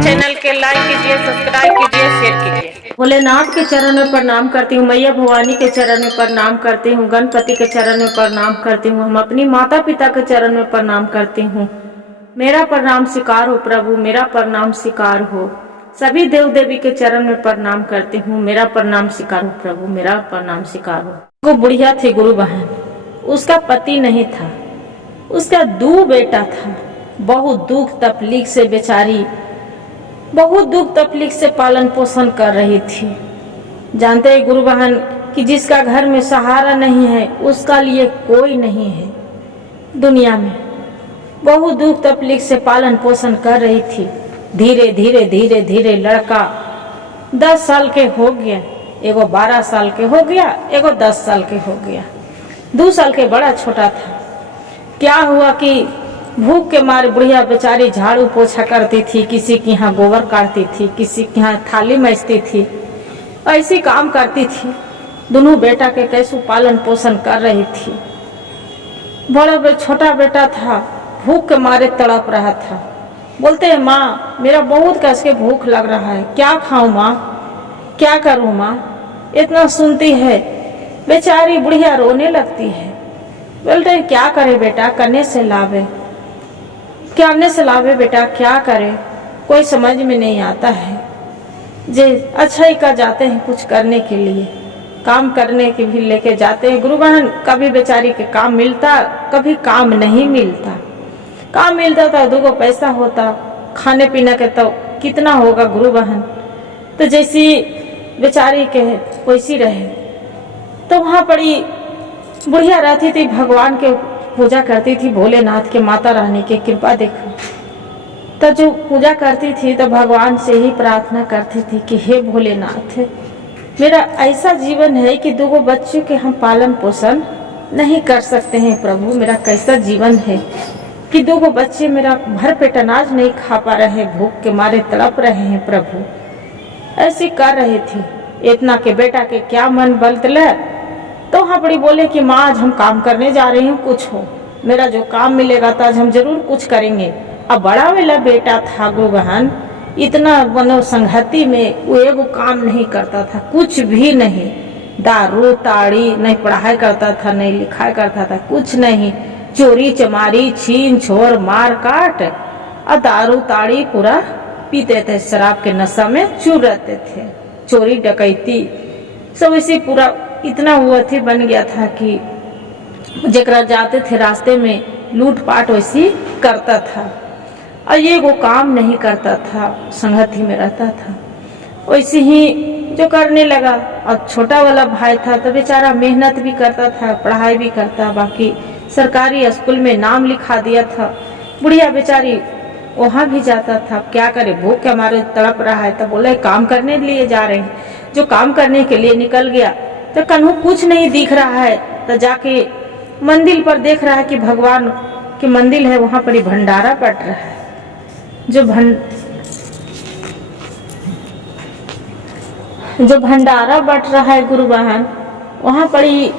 Channel के like कीजिए, subscribe कीजिए, शेयर कीजिए। भोलेनाथ के चरण में प्रणाम करती हूँ, मैया भवानी के चरण में प्रणाम करती हूँ, गणपति के चरण में प्रणाम करती हूँ, हम अपनी माता पिता के चरण में प्रणाम करती हूँ। मेरा प्रणाम स्वीकार हो प्रभु, मेरा प्रणाम स्वीकार हो। सभी देव देवी के चरण में प्रणाम करती हूँ, मेरा प्रणाम स्वीकार हो प्रभु, मेरा प्रणाम स्वीकार हो। वो बुढ़िया थी गुरु बहन, उसका पति नहीं था, उसका 2 बेटा था। बहुत दुख तकलीफ से बेचारी बहुत दुख तकलीफ से पालन पोषण कर रही थी। जानते हैं गुरु बहन कि जिसका घर में सहारा नहीं है उसका लिए कोई नहीं है दुनिया में। बहुत दुख तकलीफ से पालन पोषण कर रही थी। धीरे धीरे धीरे धीरे लड़का 10 साल के हो गया, एगो 12 साल के हो गया, एगो 10 साल के हो गया। 2 साल के बड़ा छोटा था। क्या हुआ कि भूख के मारे बुढ़िया बेचारी झाड़ू पोछा करती थी, किसी के यहाँ गोबर काटती थी, किसी के यहाँ थाली मैजती थी, ऐसी काम करती थी। दोनों बेटा के कैसे पालन पोषण कर रही थी। बड़ा छोटा बेटा था, भूख के मारे तड़प रहा था। बोलते हैं माँ मेरा बहुत कस के भूख लग रहा है, क्या खाऊं माँ, क्या करूं माँ। इतना सुनती है बेचारी बुढ़िया रोने लगती है। बोलते हैं क्या करे बेटा, करने से लाभ है, करने से लाभ है बेटा, क्या करे, कोई समझ में नहीं आता है। जे अच्छा ही कर जाते हैं कुछ करने के लिए, काम करने के भी लेके जाते हैं गुरु बहन। कभी बेचारी के काम मिलता, कभी काम नहीं मिलता। काम मिलता तो 2 पैसा होता, खाने पीने के तो कितना होगा गुरु बहन। तो जैसी बेचारी के वैसी रहे। तो वहाँ पड़ी बुढ़िया रहती थी, भगवान के पूजा करती थी, भोलेनाथ के, माता रानी के कृपा देखो। तो जो पूजा करती थी तो भगवान से ही प्रार्थना करती थी कि हे भोलेनाथ, मेरा ऐसा जीवन है कि 2 बच्चों के हम पालन पोषण नहीं कर सकते हैं प्रभु। मेरा कैसा जीवन है कि 2 बच्चे मेरा भर पेट अनाज नहीं खा पा रहे, भूख के मारे तड़प रहे हैं प्रभु। ऐसी कर रही थी। इतना के बेटा के क्या मन बदला। तो वहाँ बड़ी बोले कि माँ आज हम काम करने जा रही हूँ, कुछ हो, मेरा जो काम मिलेगा तो आज हम जरूर कुछ करेंगे। अब बड़ा वाला बेटा था गुरु बहन, इतना बनो संगति में वो एगो काम नहीं करता था, कुछ भी नहीं। दारू ताड़ी नहीं, पढ़ाई करता था, नहीं लिखाई करता था, कुछ नहीं। चोरी चमारी छीन छोर मार काट और दारू ताड़ी पूरा पीते थे, शराब के नशा में चूर रहते थे। चोरी डकैती सब इसी पूरा इतना हुआ थी, बन गया था कि जकरा जाते थे रास्ते में लूट पाट वैसी करता था। और ये वो काम नहीं करता था, संगति में रहता था। वैसे ही जो करने लगा। और छोटा वाला भाई था तो बेचारा मेहनत भी करता था, पढ़ाई भी करता, बाकी सरकारी स्कूल में नाम लिखा दिया था। बुढ़िया बेचारी वहाँ भी जाता था, क्या करे, भूख के हमारे तड़प रहा है। तो बोले काम करने लिए जा रहे हैं। जो काम करने के लिए निकल गया तो कन्हू कुछ नहीं दिख रहा है, तो जाके मंदिर पर देख रहा है कि भगवान के मंदिर है, वहां पर ही भंडारा बट रहा है। जो भंडारा बट रहा है गुरु बहन, वहां पर ही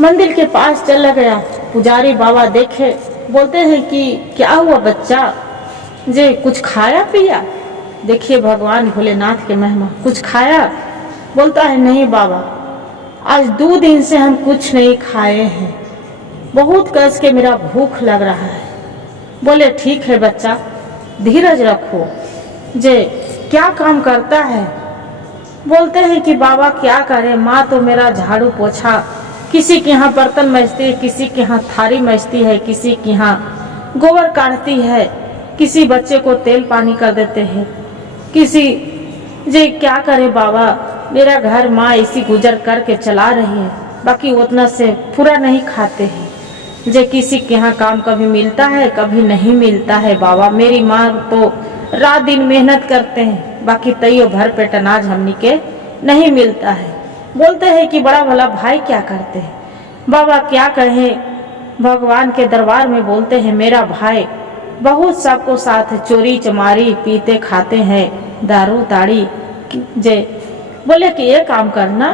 मंदिर के पास चला गया। पुजारी बाबा देखे, बोलते हैं कि क्या हुआ बच्चा, जे कुछ खाया पिया। देखिए भगवान भोलेनाथ के महिमा, कुछ खाया। बोलता है नहीं बाबा, आज 2 दिन से हम कुछ नहीं खाए हैं, बहुत कस के मेरा भूख लग रहा है। बोले ठीक है बच्चा, धीरज रखो। जे क्या काम करता है। बोलते हैं कि बाबा क्या करे, माँ तो मेरा झाड़ू पोछा, किसी के यहाँ बर्तन मैजती है, किसी के यहाँ थारी मैजती है, किसी के यहाँ गोबर काटती है, किसी बच्चे को तेल पानी कर देते हैं, किसी जे क्या करे बाबा, मेरा घर माँ इसी गुजर करके चला रही है, बाकी उतना से पूरा नहीं खाते हैं। जे किसी के यहाँ काम कभी मिलता है कभी नहीं मिलता है बाबा। मेरी माँ तो रात दिन मेहनत करते हैं, बाकी तैयो भर पेट अनाज हमनी के नहीं मिलता है। बोलते हैं कि बड़ा भला भाई क्या करते हैं। बाबा क्या कहें, भगवान के दरबार में बोलते हैं मेरा भाई बहुत सबको साथ चोरी चमारी पीते खाते हैं, दारू ताड़ी। जे बोले कि ये काम करना,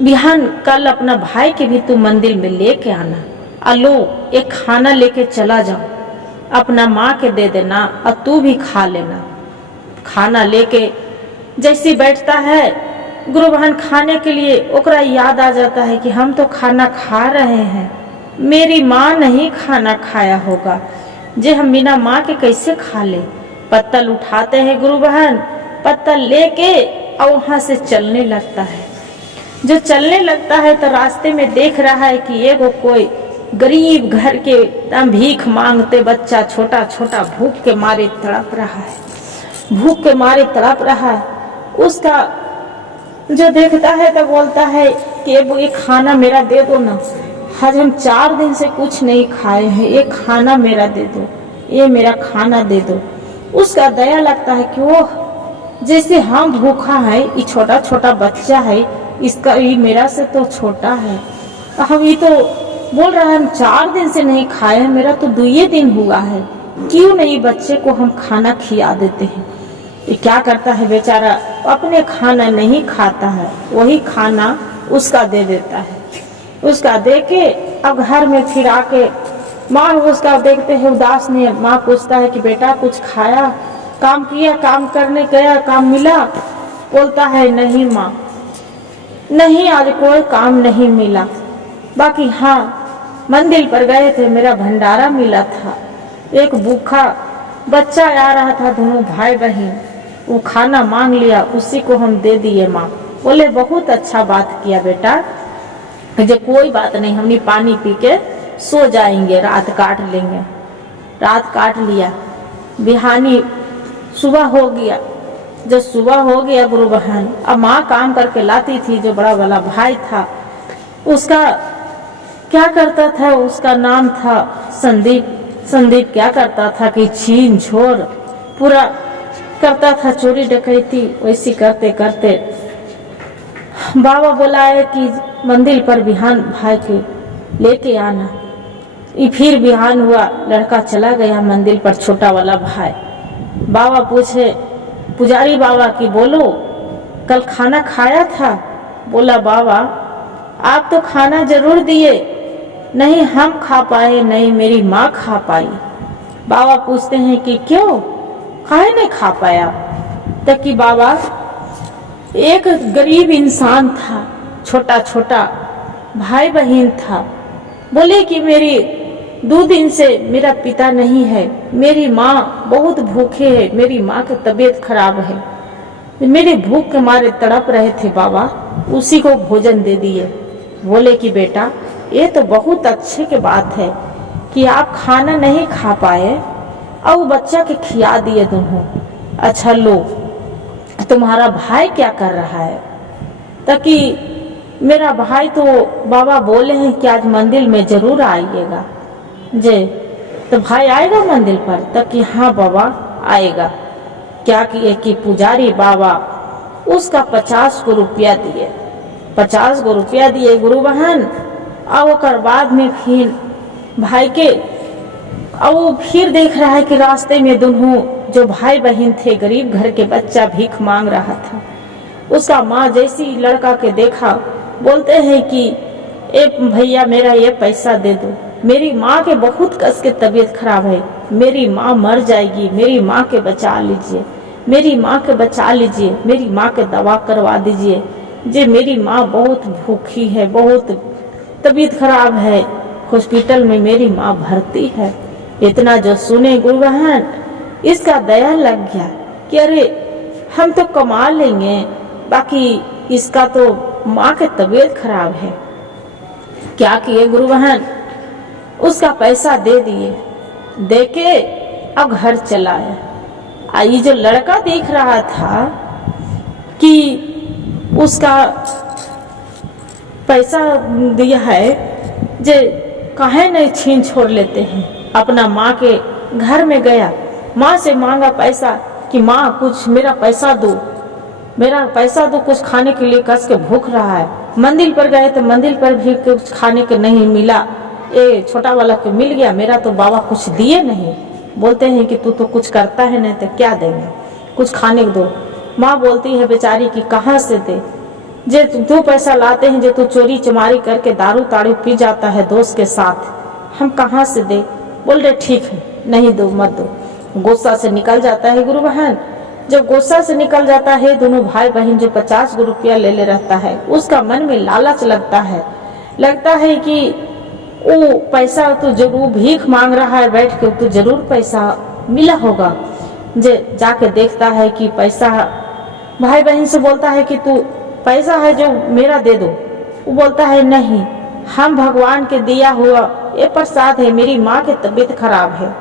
बिहान कल अपना भाई के भी तू मंदिर में लेके आना, लो एक खाना लेके चला जाओ। अपना माँ के दे देना और तू भी खा लेना। खाना लेके जैसी बैठता है गुरु बहन खाने के लिए, ओकरा याद आ जाता है कि हम तो खाना खा रहे हैं, मेरी माँ नहीं खाना खाया होगा, जे हम बिना माँ के कैसे खा ले। पत्तल उठाते हैं गुरु बहन, पत्तल लेके और वहाँ से चलने लगता है। जो चलने लगता है तो रास्ते में देख रहा है कि एगो कोई गरीब घर के एकदम भीख मांगते बच्चा छोटा छोटा भूख के मारे तड़प रहा है, भूख के मारे तड़प रहा है। उसका जो देखता है तो बोलता है कि ये खाना मेरा दे दो ना, आज हम 4 दिन से कुछ नहीं खाए हैं, ये खाना मेरा दे दो, ये मेरा खाना दे दो। उसका दया लगता है कि ओह, जैसे हम भूखा है, ये छोटा छोटा बच्चा है, इसका ये मेरा से तो छोटा है, हम ये तो बोल रहा है हम 4 दिन से नहीं खाए हैं, मेरा तो 2 दिन हुआ है, क्यों नहीं बच्चे को हम खाना खिला देते हैं। ये क्या करता है बेचारा, अपने खाना नहीं खाता है, वही खाना उसका दे देता है। उसका दे के अब घर में फिर आके माँ उसका देखते हैं उदास ने, माँ पूछता है कि बेटा कुछ खाया, काम किया, काम करने गया, काम मिला? बोलता है नहीं माँ, नहीं आज कोई काम नहीं मिला, बाकी हाँ मंदिर पर गए थे, मेरा भंडारा मिला था, एक भूखा बच्चा आ रहा था, दोनों भाई बहन, वो खाना मांग लिया, उसी को हम दे दिए माँ। बोले बहुत अच्छा बात किया बेटा, जो कोई बात नहीं, हमने पानी पी के सो जाएंगे, रात काट लेंगे। रात काट लिया, बिहानी सुबह हो गया। जब सुबह हो गया गुरु बहन, अब माँ काम करके लाती थी, जो बड़ा वाला भाई था उसका क्या करता था, उसका नाम था संदीप। संदीप क्या करता था कि छीन छोड़ पूरा करता था, चोरी डकैती वैसी करते करते बाबा बुलाए कि मंदिर पर बिहान भाई के लेके आना। ये फिर बिहान हुआ, लड़का चला गया मंदिर पर, छोटा वाला भाई। बाबा पूछे पुजारी बाबा की बोलो कल खाना खाया था? बोला बाबा आप तो खाना जरूर दिए, नहीं हम खा पाए, नहीं मेरी माँ खा पाई। बाबा पूछते हैं कि क्यों, काहे नहीं खा पाया? तब कि बाबा एक गरीब इंसान था, छोटा छोटा भाई बहन था, बोले कि मेरी 2 दिन से मेरा पिता नहीं है, मेरी माँ बहुत भूखे है, मेरी माँ की तबीयत खराब है, मेरे भूख के मारे तड़प रहे थे बाबा, उसी को भोजन दे दिए। बोले कि बेटा ये तो बहुत अच्छे की बात है कि आप खाना नहीं खा पाए और बच्चा के खिला दिए दोनों। अच्छा लो, तुम्हारा भाई क्या कर रहा है? ताकि मेरा भाई तो बाबा बोले हैं कि आज मंदिर में जरूर आइएगा। जे तो भाई आएगा मंदिर पर? तब कि हाँ बाबा आएगा। क्या किए कि पुजारी बाबा उसका 50 गो रुपया दिए, 50 गो रुपया दिए गुरु बहन। और ओकर बाद में फिर भाई के और वो फिर देख रहा है कि रास्ते में दोनों जो भाई बहन थे, गरीब घर के बच्चा भीख मांग रहा था। उसका माँ जैसी लड़का के देखा, बोलते हैं कि ए भैया मेरा ये पैसा दे दो, मेरी माँ के बहुत कस के तबीयत खराब है, मेरी माँ मर जाएगी, मेरी माँ के बचा लीजिए, मेरी माँ के बचा लीजिए, मेरी माँ के दवा करवा दीजिए, जे मेरी माँ बहुत भूखी है, बहुत तबीयत खराब है, हॉस्पिटल में मेरी माँ भर्ती है। इतना जो सुने गुरु बहन, इसका दया लग गया कि अरे हम तो कमा लेंगे, बाकी इसका तो माँ की तबीयत खराब है। क्या किए गुरु बहन, उसका पैसा दे दिए, दे के अब घर चला आया। ये जो लड़का देख रहा था कि उसका पैसा दिया है, जे काहे नहीं छीन छोड़ लेते हैं। अपना माँ के घर में गया, माँ से मांगा पैसा कि माँ कुछ मेरा पैसा दो, मेरा पैसा दो, कुछ खाने के लिए कस के भूख रहा है। मंदिर पर गए तो मंदिर पर भी कुछ खाने के नहीं मिला, ये छोटा वाला को मिल गया, मेरा तो बाबा कुछ दिए नहीं। बोलते हैं कि तू तो कुछ करता है नहीं तो क्या देंगे, कुछ खाने को दो। माँ बोलती है बेचारी कि कहाँ से दे, जे तू पैसा लाते हैं, जो तू चोरी चमारी करके दारू ताड़ी पी जाता है दोस्त के साथ, हम कहाँ से दे। बोल रहे ठीक है, नहीं दो, मत दो। गुस्सा से निकल जाता है गुरु बहन। जब गुस्सा से निकल जाता है, दोनों भाई बहन जो 50 रुपया ले ले रहता है, उसका मन में लालच लगता है कि वो पैसा तो जरूर भीख मांग रहा है बैठ के, तो जरूर पैसा मिला होगा। जाके देखता है कि पैसा, भाई बहन से बोलता है कि तू पैसा है जो मेरा दे दो। वो बोलता है नहीं, हम भगवान के दिया हुआ ये प्रसाद है, मेरी माँ की तबीयत खराब है,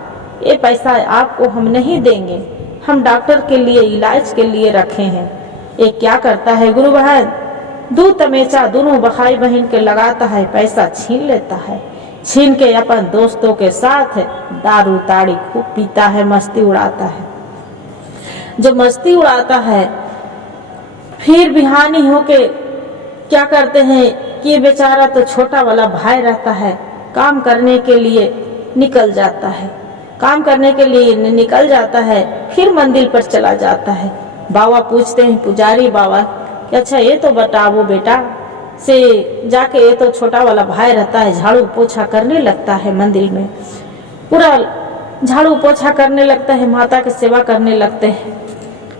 ये पैसा आपको हम नहीं देंगे, हम डॉक्टर के लिए इलाज के लिए रखे हैं। ये क्या करता है गुरु बहन, दो तमेचा दोनों भाई बहन के लगाता है, पैसा छीन लेता है। छीन के अपन दोस्तों के साथ दारू ताड़ी खूब पीता है, मस्ती उड़ाता है। जब मस्ती उड़ाता है, फिर बिहानी होके क्या करते हैं कि बेचारा तो छोटा वाला भाई रहता है, काम करने के लिए निकल जाता है। काम करने के लिए निकल जाता है, फिर मंदिर पर चला जाता है। बाबा पूछते हैं, पुजारी बाबा कि अच्छा ये तो बताओ बेटा से, जाके ये तो छोटा वाला भाई रहता है, झाड़ू पोछा करने लगता है मंदिर में, पूरा झाड़ू पोछा करने लगता है, माता की सेवा करने लगते हैं।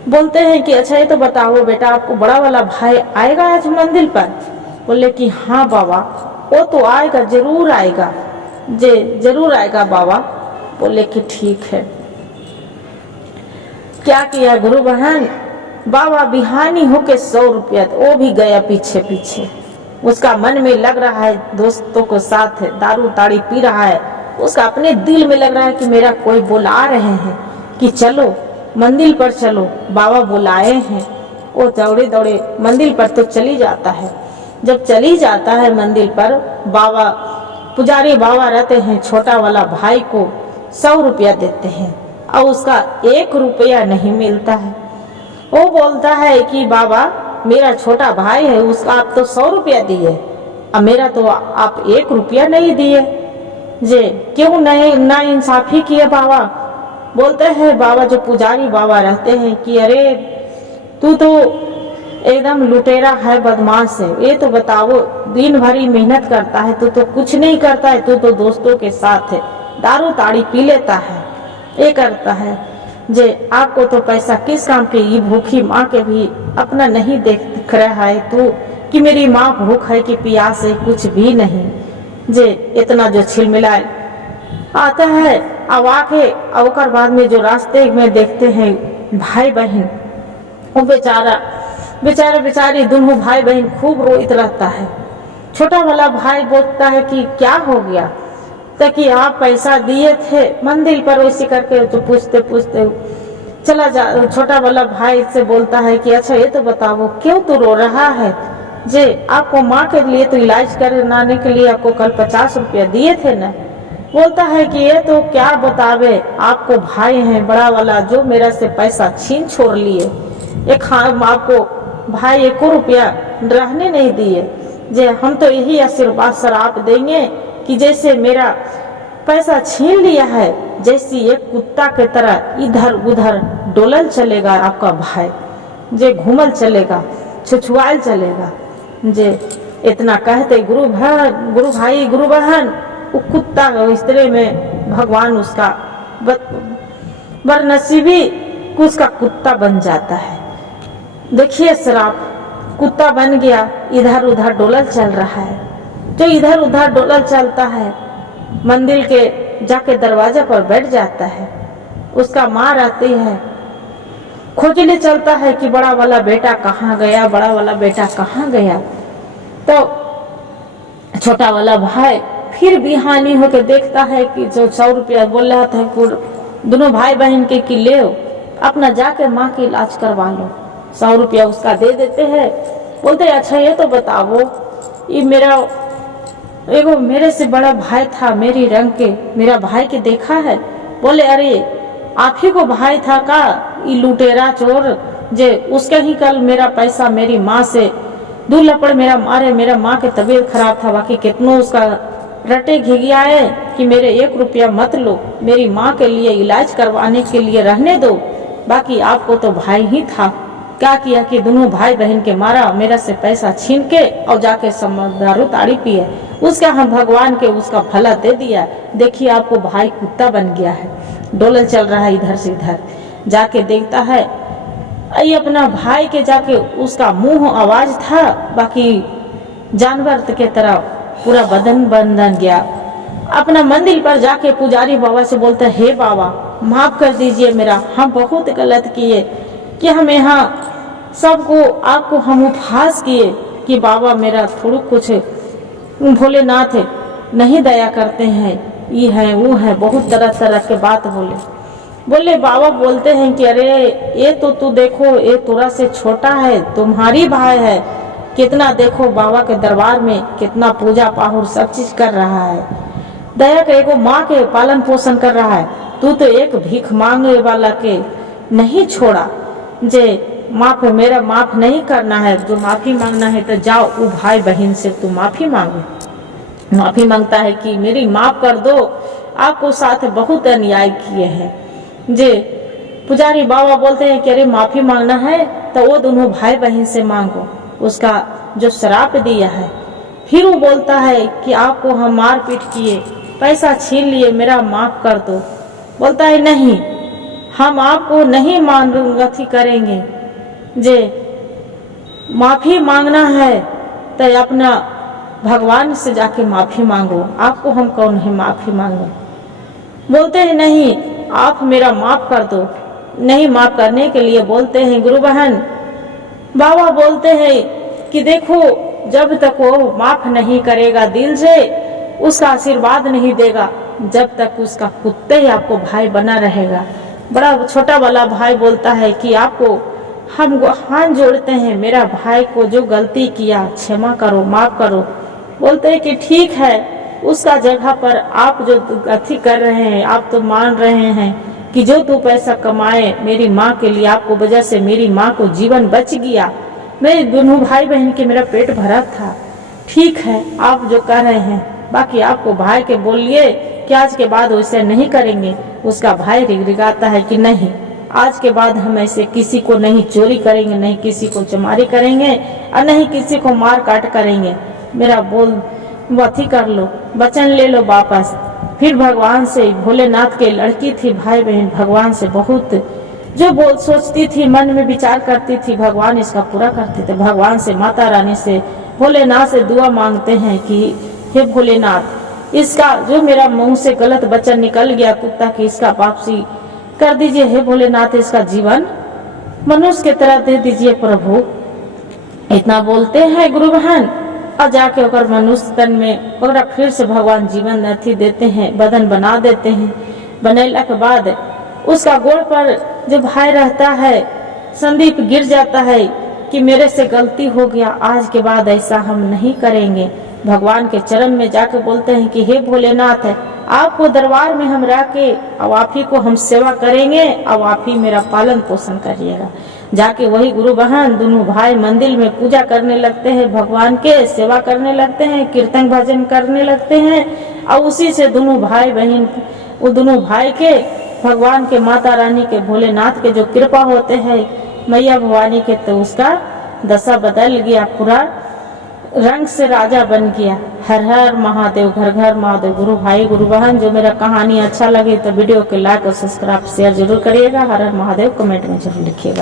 बोलते हैं कि अच्छा ये तो बताओ बेटा, आपको बड़ा वाला भाई आएगा आज मंदिर पर? बोले कि हाँ बाबा, वो तो आएगा, जरूर आएगा, जरूर आएगा बाबा। बोले कि ठीक है। क्या किया गुरु बहन, बाबा बिहानी होके 100 रुपया, वो भी गया पीछे पीछे। उसका मन में लग रहा है दोस्तों के साथ दारू ताड़ी पी रहा है, उसका अपने दिल में लग रहा है कि मेरा कोई बुला रहे हैं कि चलो मंदिर पर चलो, बाबा बुलाए हैं। वो दौड़े दौड़े मंदिर पर तो चली जाता है। जब चली जाता है मंदिर पर, बाबा पुजारी बाबा रहते हैं, छोटा वाला भाई को 100 रुपया देते हैं और उसका 1 रुपया नहीं मिलता है। वो बोलता है कि बाबा मेरा छोटा भाई है, उसका आप तो 100 रुपया दिए, अब मेरा तो आप 1 रुपया नहीं दिए, क्यों नहीं ना इंसाफी किए बाबा। बोलते हैं बाबा, जो पुजारी बाबा रहते हैं कि अरे तू तो एकदम लुटेरा है, बदमाश है, ये तो बताओ दिन भरी मेहनत करता है, तू तो कुछ नहीं करता है, तू तो दोस्तों के साथ है दारू ताड़ी पी लेता है, ये करता है। आपको तो पैसा किस काम के, ये भूखी माँ के भी अपना नहीं देख रहा है तू कि मेरी माँ भूख है कि प्यास है, कुछ भी नहीं। इतना जो छिलमिलाए आता है, अब आके अवकर बाद में जो रास्ते में देखते हैं भाई बहन, वो बेचारी दोनों भाई बहन खूब रोइत रहता है। छोटा वाला भाई बोलता है कि क्या हो गया, तो कि आप पैसा दिए थे मंदिर पर, वैसे करके तो पूछते पूछते चला जा। छोटा वाला भाई से बोलता है कि अच्छा ये तो बताओ क्यों तू रो रहा है, आपको माँ के लिए तो इलाज कराने के लिए आपको कल 50 रुपया दिए थे ना। बोलता है कि ये तो क्या बतावे, आपको भाई है बड़ा वाला जो मेरा से पैसा छीन छोड़ लिए, आपको भाई 1 रुपया रहने नहीं दिए। हम तो यही आशीर्वाद शराब देंगे कि जैसे मेरा पैसा छीन लिया है, जैसी एक कुत्ता के तरह इधर उधर डोलल चलेगा आपका भाई, घूमल चलेगा, छुछुआल चलेगा। इतना कहते गुरु बहन वो कुत्ता स्त्री में भगवान उसका बदनसीबी उसका कुत्ता बन जाता है। देखिए शराब कुत्ता बन गया, इधर उधर डोलल चल रहा है। जो इधर उधर डोलल चलता है, मंदिर के जाके दरवाजा पर बैठ जाता है। उसका माँ रहती है, खोजने चलता है कि बड़ा वाला बेटा कहाँ गया, बड़ा वाला बेटा कहाँ गया। तो छोटा वाला भाई फिर बिहानी होकर देखता है कि जो 100 रुपया बोल रहा था दोनों भाई बहन के कि ले अपना जाके माँ की इलाज करवा लो। 100 रुपया उसका दे देते हैं। बोलते अच्छा ये तो बताओ, ये मेरे से बड़ा भाई था, मेरी रंग के, मेरा भाई के देखा है? बोले अरे आप ही को भाई था का, ये लुटेरा चोर, उसका ही कल मेरा पैसा मेरी माँ से 2 लपड़ मेरा मारे, मेरा माँ की तबीयत खराब था, बाकी कितनों उसका रटे घिघिया है कि मेरे 1 रुपया मत लो, मेरी माँ के लिए इलाज करवाने के लिए रहने दो, बाकी आपको तो भाई ही था। क्या किया कि दोनों भाई बहन के मारा, मेरा से पैसा छीन के और जाके दारू ताड़ी पिए, उसका हम भगवान के उसका भला दे दिया। देखिए आपको भाई कुत्ता बन गया है। डोलल चल रहा है इधर से इधर। जाके देखता है ये अपना भाई के, जाके उसका मुंह आवाज था, बाकी जानवर के तरह पूरा बदन बन गया। अपना मंदिर पर जाके पुजारी बाबा से बोलते हैं, हे बाबा माफ कर दीजिए मेरा, हम बहुत गलत किए कि हम यहाँ सबको आपको हम उपहास किए कि बाबा मेरा थोड़ा कुछ भोलेनाथ नहीं दया करते हैं, ये है वो है, बहुत तरह तरह के बात बोले। बाबा बोलते हैं कि अरे ये तो तू देखो, ये तोरा से छोटा है, तुम्हारी भाई है, कितना देखो बाबा के दरबार में कितना पूजा पाहुर सब चीज कर रहा है, दया के एगो माँ के पालन पोषण कर रहा है, तू तो एक भीख मांगने वाला के नहीं छोड़ा। जे माफ मेरा माफ नहीं करना है, जो माफी मांगना है तो जाओ वो भाई बहन से तू माफी मांगो। माफी मांगता है कि मेरी माफ कर दो, आपको साथ बहुत अन्याय किए हैं। जे पुजारी बाबा बोलते हैं कि अरे माफी मांगना है तो वो दोनों भाई बहन से मांगो, उसका जो श्राप दिया है। फिर वो बोलता है कि आपको हम मार पीट किए, पैसा छीन लिए, मेरा माफ कर दो। बोलता है नहीं, हम आपको नहीं मानगति करेंगे, जे माफी मांगना है तो अपना भगवान से जाके माफी मांगो, आपको हम कौन है माफी मांगो। बोलते हैं नहीं, आप मेरा माफ कर दो। नहीं माफ करने के लिए बोलते हैं गुरु बहन, बाबा बोलते हैं कि देखो जब तक वो माफ नहीं करेगा दिल से, उसका आशीर्वाद नहीं देगा, जब तक उसका कुत्ते ही आपको भाई बना रहेगा। बड़ा छोटा वाला भाई बोलता है कि आपको हम हाथ जोड़ते हैं, मेरा भाई को जो गलती किया क्षमा करो, माफ करो। बोलते हैं कि ठीक है, उसका जगह पर आप जो अथी कर रहे हैं, आप तो मान रहे हैं कि जो तू पैसा कमाए मेरी माँ के लिए, आपको वजह से मेरी माँ को जीवन बच गया, मेरे दोनों भाई बहन के मेरा पेट भरा था। ठीक है आप जो कर रहे हैं, बाकी आपको भाई के बोलिए कि आज के बाद वैसे नहीं करेंगे। उसका भाई रिगाता है कि नहीं, आज के बाद हम ऐसे किसी को नहीं चोरी करेंगे, नहीं किसी को चमारी करेंगे और नहीं किसी को मार काट करेंगे। मेरा बोल अथी कर लो, वचन ले लो वापस। फिर भगवान से, भोलेनाथ के लड़की थी भाई बहन, भगवान से बहुत जो बोल सोचती थी, मन में विचार करती थी, भगवान इसका पूरा करते थे। भगवान से, माता रानी से, भोलेनाथ से दुआ मांगते हैं कि हे भोलेनाथ, इसका जो मेरा मुंह से गलत वचन निकल गया कुत्ता की, इसका वापसी कर दीजिए। हे भोलेनाथ, इसका जीवन मनुष्य की तरह दे दीजिए प्रभु। इतना बोलते हैं गुरु बहन, और जाके ओकर मनुष्य तन में ओकरा फिर से भगवान जीवन अथी देते हैं, बदन बना देते हैं। बनेला के बाद उसका गोड़ पर जो भाई रहता है संदीप गिर जाता है कि मेरे से गलती हो गया, आज के बाद ऐसा हम नहीं करेंगे। भगवान के चरण में जाके बोलते हैं कि हे भोलेनाथ, आपको दरबार में हम रह के अब आप ही को हम सेवा करेंगे, अब आप ही मेरा पालन पोषण करिएगा। जाके वही गुरु बहन दोनों भाई मंदिर में पूजा करने लगते हैं, भगवान के सेवा करने लगते हैं, कीर्तन भजन करने लगते हैं। और उसी से दोनों भाई बहन, वो दोनों भाई के भगवान के, माता रानी के, भोलेनाथ के जो कृपा होते हैं, मैया भवानी के, तो उसका दशा बदल गया, पूरा रंग से राजा बन गया। हर हर महादेव, घर घर महादेव। गुरु भाई गुरु बहन, जो मेरा कहानी अच्छा लगे तो वीडियो को लाइक और सब्सक्राइब शेयर जरूर करिएगा। हर हर महादेव कमेंट में जरूर लिखिएगा।